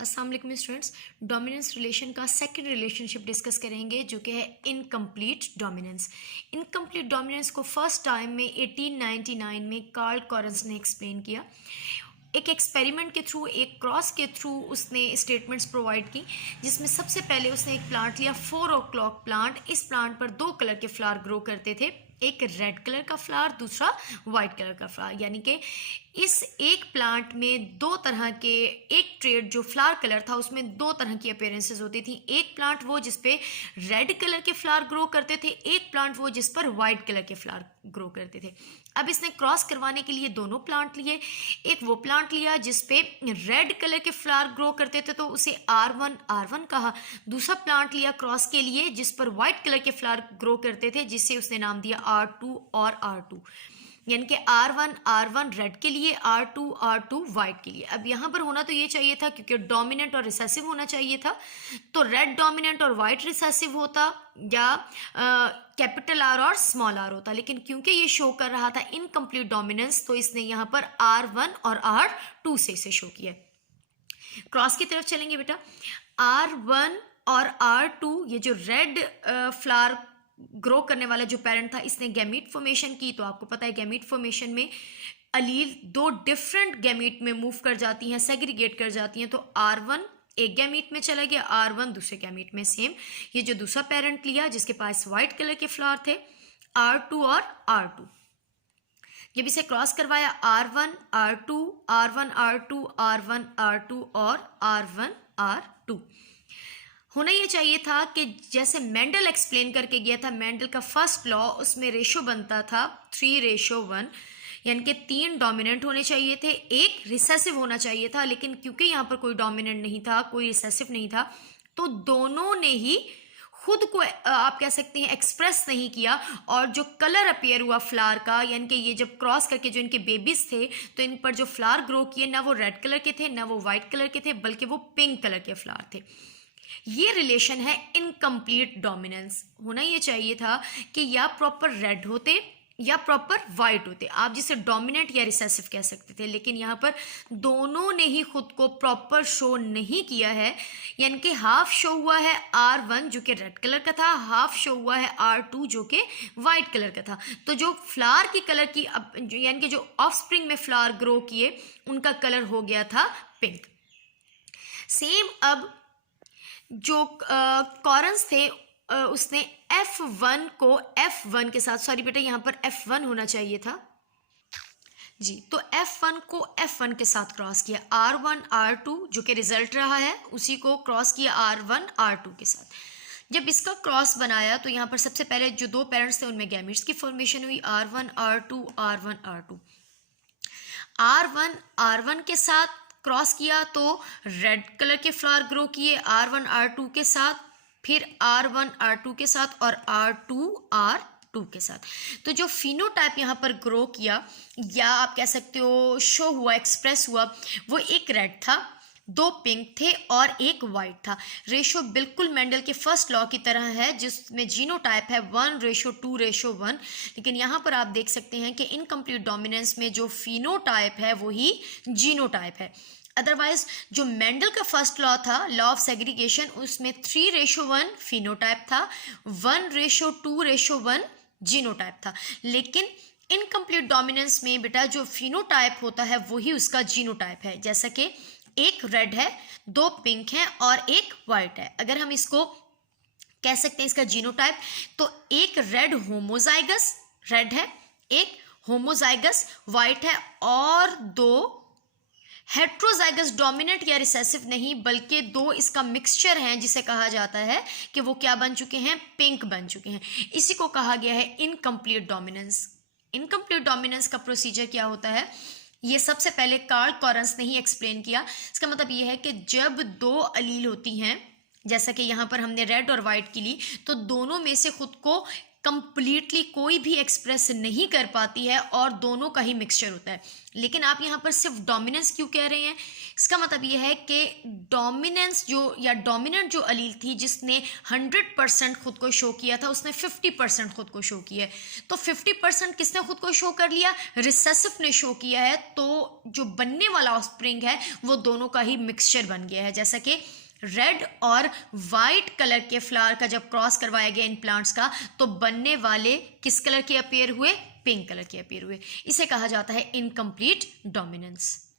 अस्सलाम वालेकुम students. Dominance relation का सेकंड रिलेशनशिप डिस्कस करेंगे जो कि है इनकम्प्लीट डोमिनेंस। इनकम्प्लीट डोमिनेंस को फर्स्ट टाइम में 1899 में कार्ल कॉरेंस ने एक्सप्लेन किया। एक एक्सपेरिमेंट के थ्रू, एक क्रॉस के थ्रू उसने स्टेटमेंट्स प्रोवाइड की, जिसमें सबसे पहले उसने एक प्लांट लिया, 4 o'clock प्लांट। इस प्लांट पर 2 कलर के फ्लावर ग्रो करते थे, एक रेड कलर का फ्लावर, दूसरा वाइट कलर का फ्लावर। यानी कि इस एक प्लांट में दो तरह के, एक ट्रेड जो फ्लावर कलर था उसमें 2 तरह की अपीयरेंसेस होती थी। एक प्लांट वो जिस पे रेड कलर के फ्लावर ग्रो करते थे, एक प्लांट वो जिस पर वाइट कलर के फ्लावर ग्रो करते थे। अब इसने क्रॉस करवाने के लिए दोनों प्लांट लिए। एक वो प्लांट लिया जिस पे रेड कलर के फ्लावर ग्रो करते थे तो उसे R1 कहा। दूसरा प्लांट लिया क्रॉस के लिए जिस पर वाइट कलर के फ्लावर ग्रो करते थे, जिससे उसने नाम दिया R2 और R2। यानी कि R1 रेड के लिए, R2 वाइट के लिए। अब यहाँ पर होना तो ये चाहिए था, क्योंकि डोमिनेंट और रिसेसिव होना चाहिए था, तो रेड डोमिनेंट और वाइट रिसेसिव होता, या कैपिटल R और स्मॉल r होता। लेकिन क्योंकि ये शो कर रहा था इनकम्प्लीट डोमिनेंस, तो इसने यहाँ पर R1 और R2 से इसे शो किया। क्रॉस की तरफ चलेंगे बेटा। R1 और R2, ये जो रेड फ्लावर ग्रो करने वाला जो पेरेंट था, इसने गैमीट फॉर्मेशन की। तो आपको पता है गैमीट फॉर्मेशन में अलील 2 डिफरेंट गैमीट में मूव कर जाती हैं, सेग्रीगेट कर जाती हैं। तो R1 एक गैमीट में चला गया, R1 दूसरे गैमीट में। सेम ये जो दूसरा पेरेंट लिया जिसके पास वाइट कलर के फ्लावर थे, R2 और R2, जब इसे क्रॉस करवाया R1 R2 R1 R2 R1 R2 और R1 R2। होना ये चाहिए था कि जैसे मेंडल एक्सप्लेन करके गया था, मेंडल का फर्स्ट लॉ, उसमें रेशो बनता था 3:1, यानी कि 3 डोमिनेंट होने चाहिए थे, एक रिसेसिव होना चाहिए था। लेकिन क्योंकि यहाँ पर कोई डोमिनेंट नहीं था, कोई रिसेसिव नहीं था, तो दोनों ने ही खुद को आप कह सकते हैं एक्सप्रेस नहीं किया। और जो कलर अपीयर हुआ फ्लावर का, यानी कि ये जब क्रॉस करके जो इनके बेबीज थे, तो इन पर जो फ्लावर ग्रो किए, ना वो रेड कलर के थे ना वो वाइट कलर के थे, बल्कि वो पिंक कलर के फ्लावर थे। ये रिलेशन है इनकम्प्लीट डोमिनेंस। होना ये चाहिए था कि या प्रॉपर रेड होते या प्रॉपर वाइट होते, आप जिसे डोमिनेंट या रिसेसिव कह सकते थे। लेकिन यहाँ पर दोनों ने ही खुद को प्रॉपर शो नहीं किया है। यानी कि हाफ शो हुआ है R1 जो कि रेड कलर का था, हाफ शो हुआ है R2 जो कि वाइट कलर का था। तो जो फ्लावर की कलर की, यानी कि जो ऑफस्प्रिंग में फ्लावर ग्रो किए, उनका कलर हो गया था पिंक। सेम अब जो कॉरेंस थे, उसने F1 को F1 के साथ, सॉरी बेटा यहाँ पर F1 होना चाहिए था जी, तो F1 को F1 के साथ क्रॉस किया। R1 R2 जो कि रिजल्ट रहा है, उसी को क्रॉस किया R1 R2 के साथ। जब इसका क्रॉस बनाया तो यहाँ पर सबसे पहले जो 2 पेरेंट्स थे उनमें गैमीट्स की फॉर्मेशन हुई, R1 R2 R1 R2। R1 R1 के साथ क्रॉस किया तो रेड कलर के फ्लावर ग्रो किए R1 R2 के साथ, फिर R1 R2 के साथ और R2 R2 के साथ। तो जो फिनोटाइप यहाँ पर ग्रो किया, या आप कह सकते हो शो हुआ, एक्सप्रेस हुआ, वो एक रेड था, 2 पिंक थे और एक वाइट था। रेशो बिल्कुल मेंडल के फर्स्ट लॉ की तरह है, जिसमें जीनोटाइप है 1:2:1। लेकिन यहाँ पर आप देख सकते हैं कि इनकम्प्लीट डोमिनेंस में जो फिनोटाइप है वही जीनोटाइप है। अदरवाइज जो मेंडल का फर्स्ट लॉ था, लॉ ऑफ सेग्रीगेशन, उसमें 3:1 फिनोटाइप था, 1:2:1 जीनोटाइप था। लेकिन इनकम्प्लीट डोमिनेंस में बेटा जो फिनोटाइप होता है वही उसका जीनोटाइप है। जैसा कि एक रेड है, 2 पिंक हैं और एक वाइट है। अगर हम इसको कह सकते हैं इसका जीनोटाइप, तो एक रेड होमोजाइगस रेड है, एक होमोजाइगस वाइट है, और 2 हेट्रोजाइगस डोमिनेंट या रिसेसिव नहीं, बल्कि 2 इसका मिक्सचर हैं, जिसे कहा जाता है कि वो क्या बन चुके हैं, पिंक बन चुके हैं। इसी को कहा गया है इनकम्प्लीट डोमिनेंस। इनकम्प्लीट डोमिनेंस का प्रोसीजर क्या होता है, ये सबसे पहले कार्ल कॉरेंस ने ही एक्सप्लेन किया। इसका मतलब ये है कि जब 2 अलील होती हैं, जैसा कि यहाँ पर हमने रेड और वाइट की ली, तो दोनों में से खुद को कंप्लीटली कोई भी एक्सप्रेस नहीं कर पाती है और दोनों का ही मिक्सचर होता है। लेकिन आप यहाँ पर सिर्फ डोमिनेंस क्यों कह रहे हैं? इसका मतलब ये है कि डोमिनेंस जो या डोमिनेंट जो अलील थी जिसने 100% खुद को शो किया था, उसने 50% खुद को शो किया है। तो 50% किसने खुद को शो कर लिया? रिसेसिव ने शो किया है। तो जो बनने वाला ऑफस्प्रिंग है वो दोनों का ही मिक्सचर बन गया है। जैसा कि रेड और वाइट कलर के फ्लावर का जब क्रॉस करवाया गया इन प्लांट्स का, तो बनने वाले किस कलर के अपीयर हुए? पिंक कलर के अपीयर हुए। इसे कहा जाता है इनकम्प्लीट डोमिनेंस।